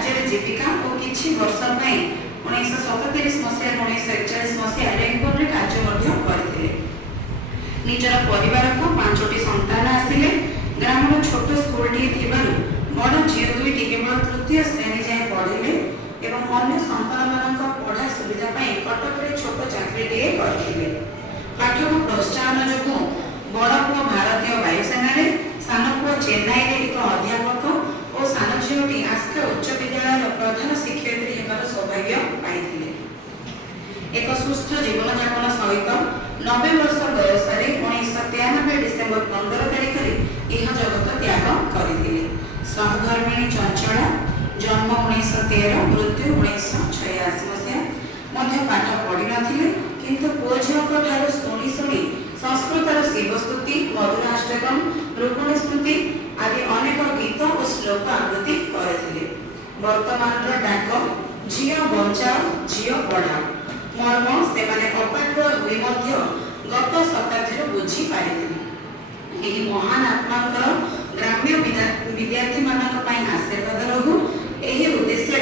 राज्य में जीविका और किछि वर्ष पई 1977 मसीहा 1941 मसीहा रेनबोर्ड कार्य करते। निजर परिवार को 5टी संतान आसिले। ग्राम छोट स्कूल बड़ झील दुईटी केवल तृतीय श्रेणी जाए पढ़िले एवं अन्य संतान मान पढ़ा सुविधा कटक में छोट चाकरी करते। पाठ को प्रोत्साहन जो बड़ पुओ भारतीय वायुसेना सान पुओ चेन्नई में एक अध्यापक और सान झीटी आस्था उच्च विद्यालय प्रधान शिक्षयित्री होगार सौभाग्य पाई। एक सुस्थ जीवन यापन सहित 90 वर्ष बयस 1993 डिसेम्बर 15 तारिख में यह जगत त्याग करते। सहधर्मिणी चंचला जन्म 1913 मृत्यु 1986 मसीहा पाठ पढ़ी नथिले किंतु पुओ झील शुणी शुणी संस्कृतर शिवस्तुति मधुराष्टकम रुक्मिणी स्मृति आदि अनेक गीत और श्लोक आवृत्ति करथिले। वर्तमान डाक झील बचाओ झील पढ़ाओ मर्म से अपाठ हुए गत शताब्दी बुझी पारि। महान आत्मा ग्राम्य विद्यार्थी मान आशीर्वाद रहू यही उद्देश्य